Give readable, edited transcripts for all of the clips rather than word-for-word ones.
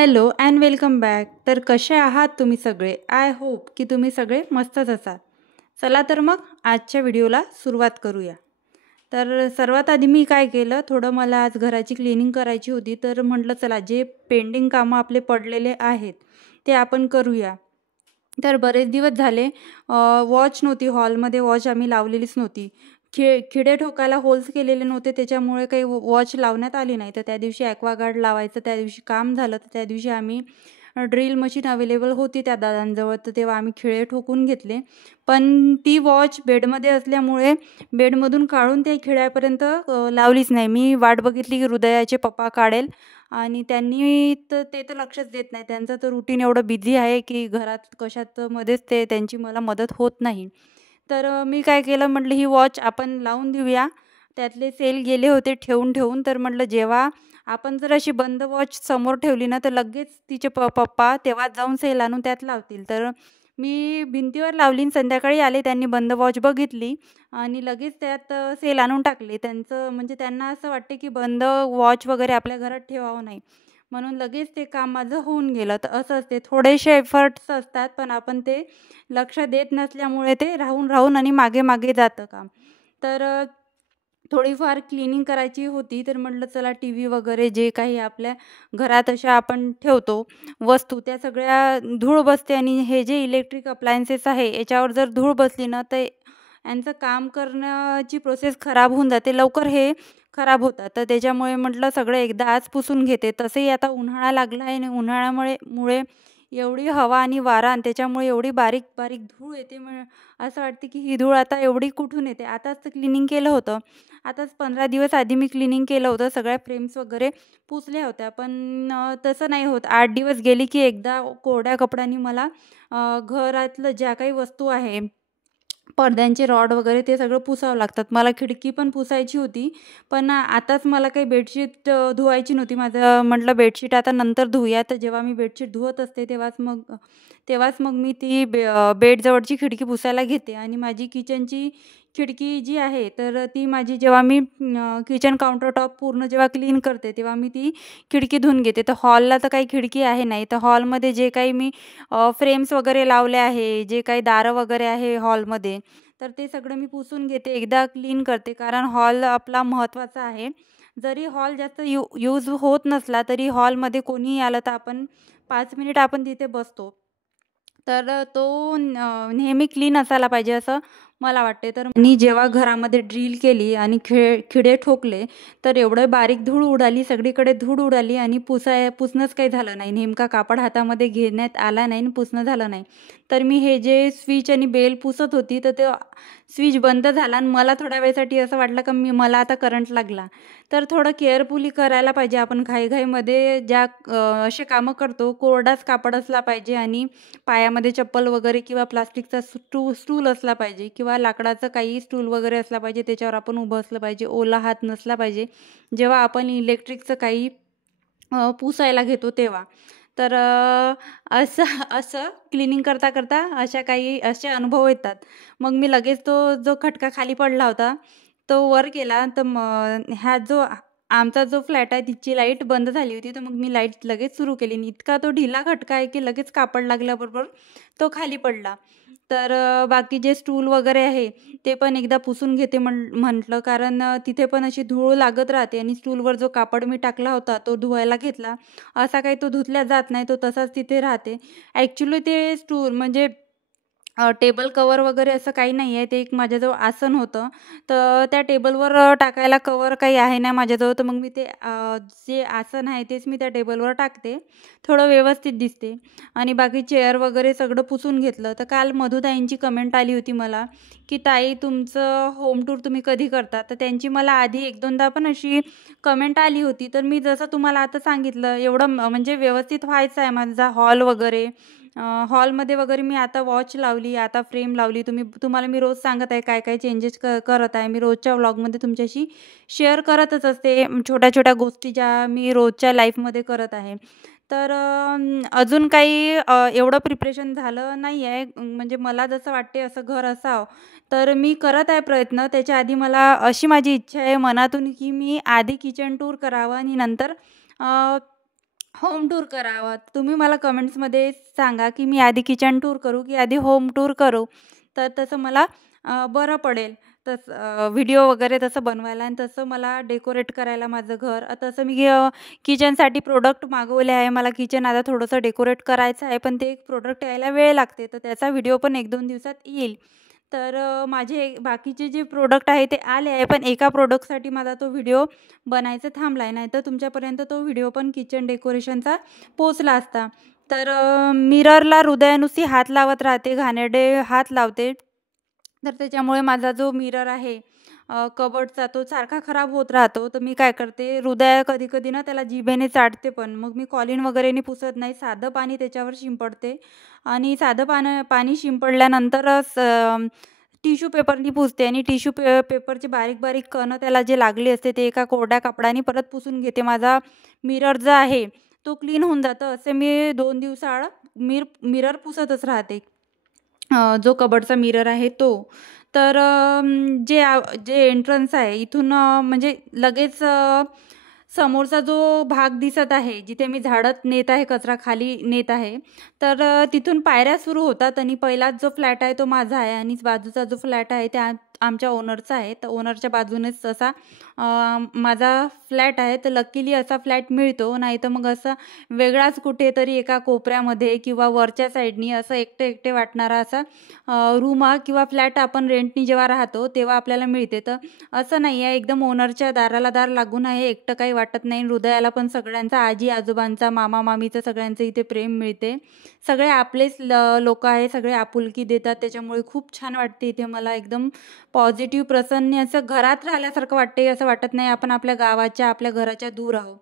Hello and welcome back. तर कसे आहात तुम्ही सगळे? आय होप की तुम्ही सगळे मस्तच असाल. चला तर मग आजच्या व्हिडिओला सुरुवात करूया. तर सर्वात आधी मी काय केलं, थोडं मला आज घराची क्लिनिंग करायची होती, तर म्हटलं चला जे पेंडिंग कामं आपले पडलेले आहेत ते आपण करूया. तर बरेच दिवस झाले वॉच नव्हती हॉलमध्ये, वॉच आम्ही लावलेलीच नव्हती. खिडे ठोकायला होल्स केलेले नव्हते, त्याच्यामुळे काही वॉच लावण्यात आली नाही. तर त्या दिवशी ॲक्वागार्ड लावायचं त्या दिवशी काम झालं, तर त्या दिवशी आम्ही ड्रिल मशीन अवेलेबल होती त्या दादांजवळ, तर तेव्हा आम्ही खिळे ठोकून घेतले. पण ती वॉच बेडमध्ये असल्यामुळे बेडमधून काढून त्या खिळ्यापर्यंत लावलीच नाही. मी वाट बघितली की हृदयाचे पप्पा काढेल आणि त्यांनी तर ते तर लक्षच देत नाही. त्यांचं तर रुटीन एवढं बिझी आहे की घरात कशात मध्येच ते त्यांची मला मदत होत नाही. तर मी काय केलं, म्हटलं ही वॉच आपण लावून देऊया. त्यातले सेल गेले होते ठेवून ठेवून. तर म्हटलं जेव्हा आपण जर अशी बंद वॉच समोर ठेवली ना, तर लगेच तिचे पप्पा तेव्हाच जाऊन सेल आणून त्यात लावतील. तर मी भिंतीवर लावली आणि संध्याकाळी आले, त्यांनी बंद वॉच बघितली आणि लगेच त्यात सेल आणून टाकले. त्यांचं म्हणजे त्यांना असं वाटते की बंद वॉच वगैरे आपल्या घरात ठेवावं नाही. म्हणून लगेच ते काम माझं होऊन गेलं. तर असं असते, थोडेसे एफर्ट्स असतात, पण आपण ते लक्ष देत नसल्यामुळे ते राहून राहून आणि मागे मागे जातं काम. तर थोडीफार क्लिनिंग करायची होती, तर म्हटलं चला टी व्ही वगैरे जे काही आपल्या घरात अशा आपण ठेवतो वस्तू, त्या सगळ्या धूळ बसते आणि हे जे इलेक्ट्रिक अप्लायन्सेस आहे याच्यावर जर धूळ बसली ना, तर यांचं काम करण्याची प्रोसेस खराब होऊन जाते. लवकर हे खराब होतात. तर त्याच्यामुळे म्हटलं सगळं एकदा आज पुसून घेते. तसंही आता उन्हाळा लागला आहे आणि उन्हाळ्यामुळे एवढी हवा आणि वारा आणि त्याच्यामुळे एवढी बारीक-बारीक धूळ येते. असं वाटते की ही धूळ आता एवढी कुठून येते? आताच तर क्लिनिंग केलं होतं. आताच 15 दिवस आधी मी क्लिनिंग केलं होतं. सगळ्या फ्रेम्स वगैरे पुसल्या होत्या. पण तसं नाही होत. 8 दिवस गेले की एकदा कोरड्या कपड्यांनी मला घरातलं ज्या काही वस्तू आहे, पडद्यांचे रॉड वगैरे ते सगळं पुसावं लागतात. मला खिडकी पण पुसायची होती, पण आताच मला काही बेडशीट धुवायची नव्हती. माझं म्हटलं बेडशीट आता नंतर धुऊया. तर जेव्हा मी बेडशीट धुवत असते तेव्हाच मग मी ती बेडजवळची खिडकी पुसायला घेते आणि माझी किचनची खिडकी जी आहे, तर ती माझी जेव्हा मी किचन काउंटर टॉप पूर्ण जेव्हा क्लीन करते, तेव्हा मी ती खिडकी धुवून घेते. तर हॉलला तर काही खिडकी आहे नाही. तर हॉलमध्ये जे काही मी फ्रेम्स वगैरे लावले आहे, जे काही दारं वगैरे आहे हॉलमध्ये, तर ते सगळं मी पुसून घेते. एकदा क्लीन करते, कारण हॉल आपला महत्त्वाचा आहे. जरी हॉल जास्त यूज होत नसला, तरी हॉलमध्ये कोणीही आलं तर आपण 5 मिनिट आपण तिथे बसतो. तर तो नेहमी क्लीन असायला पाहिजे असं मला वाटते. तर मी जेव्हा घरामध्ये ड्रिल केली आणि खिडे ठोकले, तर एवढं बारीक धूळ उडाली, सगळीकडे धूळ उडाली आणि पुसणंच काही झालं नाही. नेमका कापड हातामध्ये घेण्यात आला नाही आणि पुसणं झालं नाही. तर मी हे जे स्विच आणि बेल पुसत होती, तर ते स्विच बंद झाला आणि मला थोड्या वेळेसाठी असं वाटलं की मला आता करंट लागला. तर थोडं केअरफुली करायला पाहिजे आपण. घाईघाईमध्ये असे कामं करतो, कोरडाच कापड असला पाहिजे आणि पायामध्ये चप्पल वगैरे किंवा प्लास्टिकचा स्टूल असला पाहिजे किंवा लाकडाचं काही स्टूल वगैरे असला पाहिजे, त्याच्यावर आपण उभं असलं पाहिजे. ओला हात नसला पाहिजे जेव्हा आपण इलेक्ट्रिकचं काही पुसायला घेतो तेव्हा. तर असं असं क्लिनिंग करता करता असे अनुभव येतात. मग मी लगेच तो जो खटका खाली पडला होता तो वर केला. तर आमचा जो फ्लॅट आहे तिची लाईट बंद झाली होती, तर मग मी लाईट लगेच सुरू केली आणि इतका तो ढिला खटका आहे की लगेच कापड लागल्याबरोबर तो खाली पडला. तर बाकी जे स्टूल वगैरे आहे ते पण एकदा पुसून घेते म्हटलं, कारण तिथे पण अशी धूळ लागत राहते आणि स्टूलवर जो कापड मी टाकला होता तो धुवायला घेतला. असा काही तो धुतला जात नाही, तो तसाच तिथे राहते. ॲक्च्युली ते स्टूल म्हणजे टेबल कवर वगैरे असं काही नाही आहे. ते एक माझ्याजवळ आसन होतं. तर त्या टेबलवर टाकायला कवर काही आहे नाही माझ्याजवळ. तर मग मी ते जे आसन आहे तेच मी त्या टेबलवर टाकते. थोडं व्यवस्थित दिसते आणि बाकी चेअर वगैरे सगळं पुसून घेतलं. तर काल मधुताईंची कमेंट आली होती मला, की "ताई तुमचं होम टूर तुम्ही कधी करता?" तर त्यांची मला आधी 1-2दा पण अशी कमेंट आली होती. तर मी जसं तुम्हाला आता सांगितलं एवढं म्हणजे व्यवस्थित व्हायचं आहे माझा हॉल वगैरे. हॉलमध्ये वगैरे मी आता वॉच लावली, आता फ्रेम लावली. तुम्हाला मी रोज सांगत आहे काय-काय चेंजेस करत आहे. मी रोजच्या व्लॉगमध्ये तुमच्याशी शेअर करतच असते, छोट्या-छोट्या गोष्टी ज्या मी रोजच्या लाईफमध्ये करत आहे. तर अजून काही एवढं प्रिपरेशन झालं नाही आहे. म्हणजे मला जसं वाटते असं घर असावं, तर मी करत आहे प्रयत्न. त्याच्या आधी मला अशी माझी इच्छा आहे मनातून, की मी आधी किचन टूर करावं आणि नंतर होम टूर करावा. तुम्ही मला कमेंट्समध्ये सांगा, की मी आधी किचन टूर करू, की आधी होम टूर करू? तर तसं मला बरं पडेल. तसं व्हिडिओ वगैरे तसं बनवायला आणि तसं मला डेकोरेट करायला माझं घर. तसं मी किचनसाठी प्रोडक्ट मागवले आहे. मला किचन आता थोडंसं डेकोरेट करायचं आहे, पण ते एक प्रोडक्ट यायला वेळ लागते. तर त्याचा व्हिडिओ पण 1-2 दिवसात येईल. तर माझे बाकीचे जे प्रोडक्ट आहे ते आले आहे, पण एका प्रोडक्टसाठी माझा तो व्हिडिओ बनायचं थांबला आहे. नाहीतर तुमच्यापर्यंत तो व्हिडिओ पण किचन डेकोरेशनचा पोहोचला असता. तर मिररला हृदया नुसती हात लावत राहते, घाणेरडे हात लावते. तर त्याच्यामुळे माझा जो मिरर आहे कबर्डचा तो सारखा खराब होत राहतो. तर मी काय करते, हृदया कधी-कधी ना त्याला जिभेने चाटते पण. मग मी कॉलिन वगैरेने पुसत नाही, साधं पाणी त्याच्यावर शिंपडते आणि साधं पाणी शिंपडल्यानंतरच टिश्यू पेपरनी पुसते आणि टिश्यू पेपरचे बारीक-बारीक कणं त्याला जे लागले असते ते एका कोरड्या कपड्याने परत पुसून घेते. माझा मिरर जो आहे तो क्लीन होऊन जातं. असे मी 2 दिवसाआड मिरर पुसतच राहते. जो कबर्डचा मिरर आहे तो. तर जे एंट्रन्स आहे इथून म्हणजे लगेच समोरचा जो भाग दिसत आहे, जिथे मी झाडत नेत आहे, कचरा खाली नेत आहे, तर तिथून पायऱ्या सुरू होतात आणि पहिलाच जो फ्लॅट आहे तो माझा आहे आणि बाजूचा जो फ्लॅट आहे त्या आमच्या ओनरचा आहे. तर ओनरच्या बाजूनेच असा माझा फ्लॅट आहे. तर लकीली असा फ्लॅट मिळतो. नाहीतर मग असा वेगळाच कुठेतरी एका कोपऱ्यामध्ये किंवा वरच्या साईडनी असं एकटे-एकटे वाटणारा असा रूम किंवा फ्लॅट आपण रेंटनी जेव्हा राहतो तेव्हा आपल्याला मिळते. तर असं नाही आहे, एकदम ओनरच्या दाराला दार लागून आहे, एकटं काही वाटत नाही. हृदयाला पण सगळ्यांचा, आजी-आजोबांचा, मामा-मामीचं सगळ्यांचं इथे प्रेम मिळते. सगळे आपलेच लोकं आहे, सगळे आपुलकी देतात. त्याच्यामुळे खूप छान वाटते इथे मला. एकदम पॉझिटिव्ह, प्रसन्न असं घरात राहिल्यासारखं वाटते. असं वाटत नाही आपण आपल्या गावाच्या, आपल्या घराच्या दूर आहोत.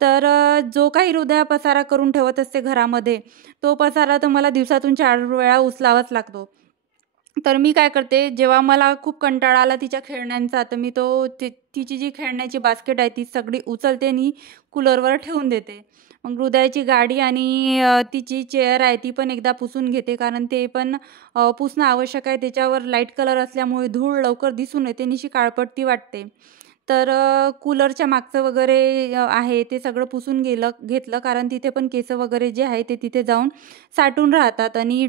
तर जो काही हृदया पसारा करून ठेवत असते घरामध्ये, तो पसारा तर मला दिवसातून 4 वेळा उचलावाच लागतो. तर मी काय करते, जेव्हा मला खूप कंटाळा आला तिच्या खेळण्यांचा, तर मी तिची जी खेळण्याची बास्केट आहे ती सगळी उचलते आणि कूलरवर ठेवून देते. मग हृदयाची गाडी आणि तिची चेअर आहे ती पण एकदा पुसून घेते, कारण ते पण पुसणं आवश्यक आहे. त्याच्यावर लाईट कलर असल्यामुळे धूळ लवकर दिसून येते आणि अशी काळपट्टी वाटते. तर कूलरच्या मागचं वगैरे आहे ते सगळं पुसून घेतलं, कारण तिथे पण केसं वगैरे जे आहे ते तिथे जाऊन साठून राहतात आणि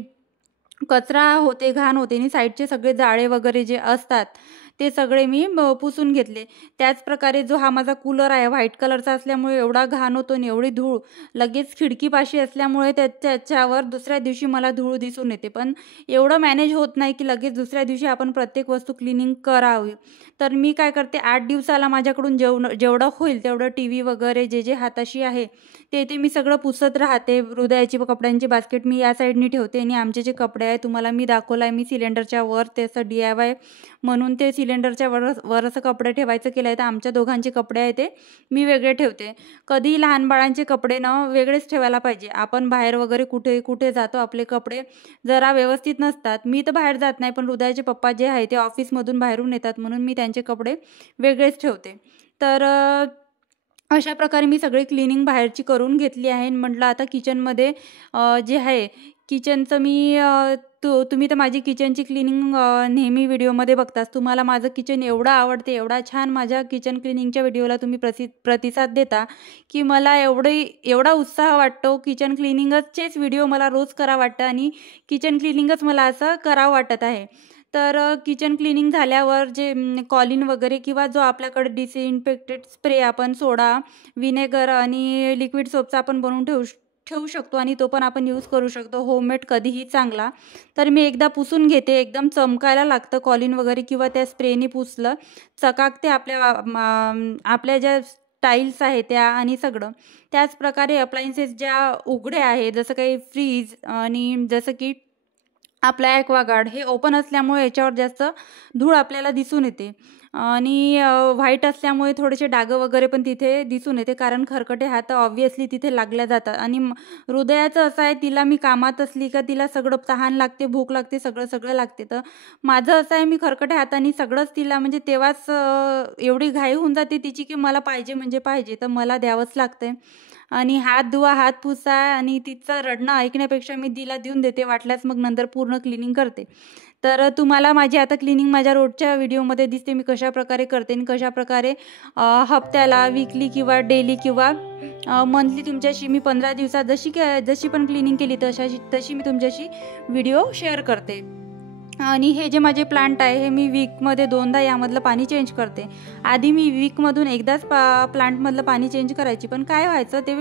कचरा होते, घाण होते आणि साईडचे सगळे जाळे वगैरे जे असतात, ते सगळे मी पुसून घेतले. त्याचप्रकारे जो हा माझा कूलर आहे, व्हाईट कलरचा असल्यामुळे एवढा घाण होतो आणि एवढी धूळ लगेच खिडकीपाशी असल्यामुळे त्याच्यावर दुसऱ्या दिवशी मला धूळ दिसून येते. पण एवढं मॅनेज होत नाही, की लगेच दुसऱ्या दिवशी आपण प्रत्येक वस्तू क्लिनिंग करावी. तर मी काय करते, 8 दिवसाला माझ्याकडून जेवढं होईल तेवढं टीव्ही वगैरे जे हाताशी आहे, ते मी सगळं पुसत राहते. हृदयाची कपड्यांची बास्केट मी या साईडनी ठेवते आणि आमचे जे कपडे आहे तुम्हाला मी दाखवलं आहे, मी सिलेंडरच्या वर ते असं DIY म्हणून ते सिलेंडरच्या वर असं कपडे ठेवायचं केलं आहे. तर आमच्या दोघांचे कपडे आहे ते मी वेगळे ठेवते. कधीही लहान बाळांचे कपडे वेगळेच ठेवायला पाहिजे. आपण बाहेर वगैरे कुठे कुठे जातो, आपले कपडे जरा व्यवस्थित नसतात. मी तर बाहेर जात नाही, पण हृदयाचे पप्पा जे आहे ते ऑफिसमधून बाहेरून येतात, म्हणून मी त्यांचे कपडे वेगळेच ठेवते. तर अशा प्रकारे मी सगळी क्लिनिंग बाहेरची करून घेतली आहे. म्हटलं आता किचनमध्ये जे आहे किचनचं मी तुम्ही तर माझी किचनची क्लिनिंग नेहमी व्हिडिओमध्ये बघताच. तुम्हाला माझं किचन एवढं आवडते, एवढा छान माझ्या किचन क्लिनिंगच्या व्हिडिओला तुम्ही प्रतिसाद देता, की मला एवढा उत्साह वाटतो. किचन क्लिनिंगचेच व्हिडिओ मला रोज करावं वाटतं आणि किचन क्लिनिंगच मला असं करावं वाटत आहे. तर किचन क्लिनिंग झाल्यावर जे कॉलिन वगैरे किंवा जो आपल्याकडे डिसइन्फेक्टेड स्प्रे आपण सोडा, व्हिनेगर आणि लिक्विड सोपचा आपण बनवून ठेवू शकतो आणि तो पण आपण यूज करू शकतो. होममेड कधीही चांगला. तर मी एकदा पुसून घेते. एकदम चमकायला लागतं कॉलिन वगैरे किंवा त्या स्प्रेने पुसलं, चकाकते आपल्या ज्या टाईल्स आहेत त्या आणि सगळं. त्याचप्रकारे अप्लायन्सेस ज्या उघड्या आहेत, जसं काही फ्रीज आणि जसं की आपला ॲक्वागार्ड हे ओपन असल्यामुळे याच्यावर जास्त धूळ आपल्याला दिसून येते आणि व्हाईट असल्यामुळे थोडेसे डागं वगैरे पण तिथे दिसून येते, कारण खरकटे हात ऑब्व्हियसली तिथे लागल्या जातात. आणि हृदयाचं असं आहे, तिला मी कामात असली का तिला सगळं तहान लागते, भूक लागते, सगळं लागते. तर माझं असं आहे, मी खरकटे हाताने सगळंच तिला म्हणजे तेव्हाच एवढी घाई होऊन जाते तिची, की मला पाहिजे म्हणजे पाहिजे, तर मला द्यावंच लागतंय. आणि हात धुवा, हात पुसा आणि तिचं रडणं ऐकण्यापेक्षा मी तिला देऊन देते. वाटल्यास मग नंतर पूर्ण क्लिनिंग करते. तर तुम्हाला माझी आता क्लिनिंग माझ्या रोजच्या व्हिडिओमध्ये दिसते मी कशाप्रकारे करते आणि कशाप्रकारे हप्त्याला, वीकली किंवा डेली किंवा मंथली तुमच्याशी मी 15 दिवसात जशी पण क्लिनिंग केली तशी मी तुमच्याशी व्हिडिओ शेअर करते। आणि हे जे माझे प्लांट आहे हे मी वीकमध्ये 2दा यामधलं पाणी चेंज करते। आधी मी वीकमधून एकदाच प्लांटमधलं पाणी चेंज करायची, पण काय व्हायचं ते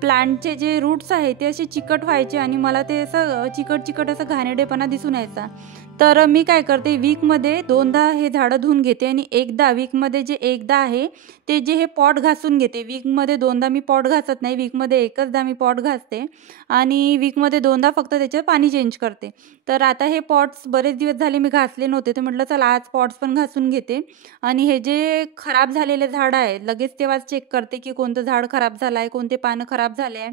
प्लांटचे जे रूट्स आहे ते असे चिकट व्हायचे आणि मला ते असं चिकट असं घाणेरडेपणा दिसून यायचा। तर मी काय करते वीकमध्ये 2दा हे झाडं धुवून घेते आणि वीकमध्ये जे एकदा आहे ते जे हे पॉट घासून घेते। वीकमध्ये 2दा मी पॉट घासत नाही, वीकमध्ये एकचदा मी पॉट घासते आणि वीकमध्ये 2दा फक्त त्याचे पाणी चेंज करते। तर आता हे पॉट्स बरेच दिवस झाले मी घासले नव्हते, तर म्हटलं चला आज पॉट्स पण घासून घेते आणि हे जे खराब झालेले झाडं आहे लगेच तेव्हाच चेक करते की कोणतं झाड खराब झालं आहे, कोणते पानं खराब झाले आहे।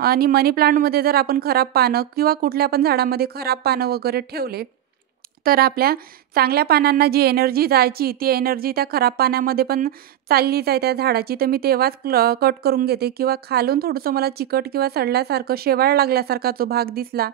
आणि मनी प्लांटमध्ये जर आपण खराब पानं किंवा कुठल्या पण झाडामध्ये खराब पानं वगैरे ठेवले तर आपल्या चांगल्या पानांना जी एनर्जी जायची ती एनर्जी त्या खराब पाण्यामध्ये पण चाललीच आहे त्या झाडाची। तर मी तेव्हाच कट करून घेते किंवा खालून थोडंसं मला चिकट किंवा सडल्यासारखं शेवाळ लागल्यासारखा जो भाग दिसला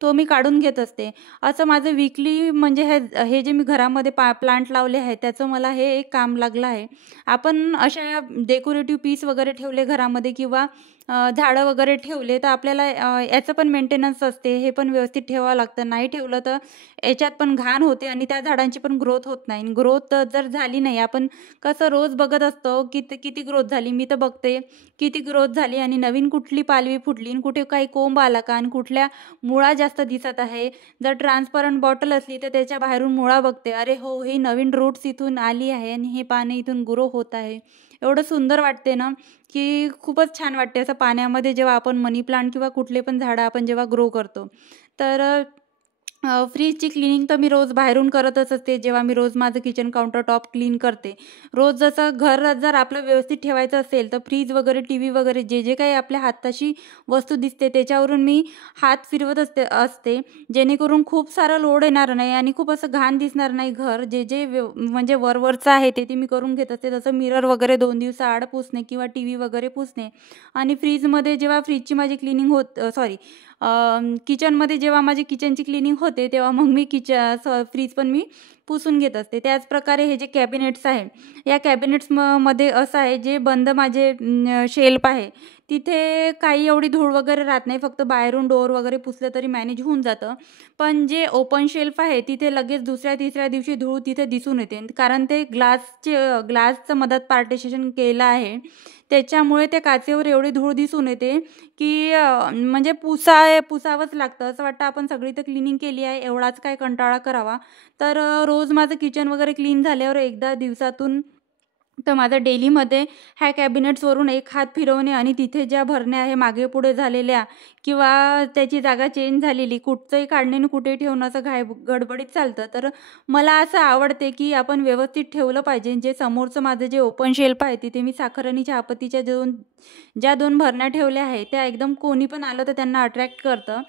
तो मी काढून घेत असते। असं माझं वीकली म्हणजे हे जे मी घरामध्ये प्लांट लावले आहे त्याचं मला हे एक काम लागलं आहे। आपण अशा डेकोरेटिव्ह पीस वगैरे ठेवले घरामध्ये किंवा झाडं वगैरे ठेवले तर आपल्याला याचं पण मेंटेनन्स असते, हे पण व्यवस्थित ठेवावं लागतं। नाही ठेवलं तर याच्यात पण घाण होते आणि त्या झाडांची पण ग्रोथ होत नाही। ग्रोथ जर झाली नाही, आपण कसं रोज बघत असतो की किती ग्रोथ झाली, मी तर बघते किती ग्रोथ झाली आणि नवीन कुठली पालवी फुटली आणि कुठे काही कोंब आला का आणि कुठल्या मुळा जास्त दिसत आहे। जर ट्रान्सपरंट बॉटल असली तर त्याच्या बाहेरून मुळा बघते, अरे हो ही नवीन रूट्स इथून आली आहे आणि हे पाने इथून ग्रो होत आहे। एवढं सुंदर वाटते ना की खूपच छान वाटते असं पाण्यामध्ये जेव्हा आपण मनी प्लांट किंवा कुठले पण झाडं आपण जेव्हा ग्रो करतो। तर फ्रीजची क्लिनिंग तर मी रोज बाहेरून करतच असते। जेव्हा मी रोज माझं किचन काउंटर टॉप क्लीन करते, रोज जसं घर जर आपलं व्यवस्थित ठेवायचं असेल तर फ्रीज वगैरे, टीव्ही वगैरे जे काही आपल्या हाताशी वस्तू दिसते त्याच्यावरून मी हात फिरवत असते जेणेकरून खूप सारा लोड येणार नाही आणि खूप असं घाण दिसणार नाही घर। जे म्हणजे वरवरचं आहे ते मी करून घेत असते, जसं मिरर वगैरे 2 दिवसाआड पुसणे किंवा टीव्ही वगैरे पुसणे। आणि फ्रीजमध्ये जेव्हा फ्रीजची माझी क्लिनिंग किचनमध्ये जेव्हा माझी किचनची क्लिनिंग होते तेव्हा मग मी फ्रीज पण मी पुसून घेत असते। त्याचप्रकारे हे जे कॅबिनेट्स आहे या कॅबिनेट्समध्ये असं आहे जे बंद माझे शेल्फ आहे तिथे काही एवढी धूळ वगैरे राहत नाही, फक्त बाहेरून डोअर वगैरे पुसलं तरी मॅनेज होऊन जातं। पण जे ओपन शेल्फ आहे तिथे लगेच दुसऱ्या-तिसऱ्या दिवशी धूळ तिथे दिसून येते, कारण ते ग्लासचं मधात पार्टिशन केलं आहे त्याच्यामुळे त्या काचेवर एवढी धूळ दिसून येते की म्हणजे पुसावंच लागतं। असं वाटतं आपण सगळी तर क्लिनिंग केली आहे, एवढाच काय कंटाळा करावा। तर रोज माझं किचन वगैरे क्लीन झाल्यावर एकदा दिवसातून तर माझं डेलीमध्ये ह्या कॅबिनेट्सवरून एक हात फिरवणे आणि तिथे ज्या भरण्या आहे मागे पुढे झालेल्या किंवा त्याची जागा चेंज झालेली कुठचंही काढणे आणि कुठे ठेवणं असं गडबडीत चालतं। तर मला असं आवडते की आपण व्यवस्थित ठेवलं पाहिजे। जे समोरचं माझं जे ओपन शेल्फ आहे तिथे मी साखर आणि चहापत्तीच्या ज्या 2 भरण्या ठेवल्या आहेत त्या एकदम कोणी पण आलं तर त्यांना अट्रॅक्ट करतं।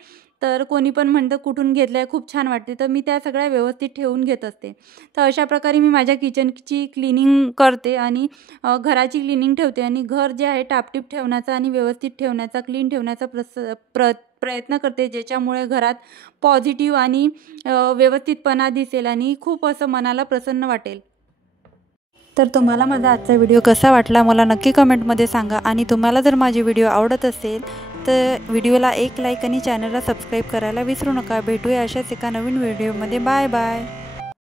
तर कोणी पण म्हणतं कुठून घेतलं आहे, खूप छान वाटते, तर मी त्या सगळ्या व्यवस्थित ठेवून घेत असते। तर अशा प्रकारे मी माझ्या किचनची क्लिनिंग करते आणि घराची क्लिनिंग ठेवते आणि घर जे आहे टापटीप ठेवण्याचा आणि व्यवस्थित ठेवण्याचा, क्लीन ठेवण्याचा प्रयत्न करते, ज्याच्यामुळे घरात पॉझिटिव्ह आणि व्यवस्थितपणा दिसेल आणि खूप असं मनाला प्रसन्न वाटेल। तर तुम्हाला माझा आजचा व्हिडिओ कसा वाटला मला नक्की कमेंटमध्ये सांगा आणि तुम्हाला जर माझे व्हिडिओ आवडत असेल तर व्हिडिओला एक लाईक आणि चॅनलला सबस्क्राईब करायला विसरू नका। भेटूया अशाच एका नवीन व्हिडिओमध्ये। Bye bye.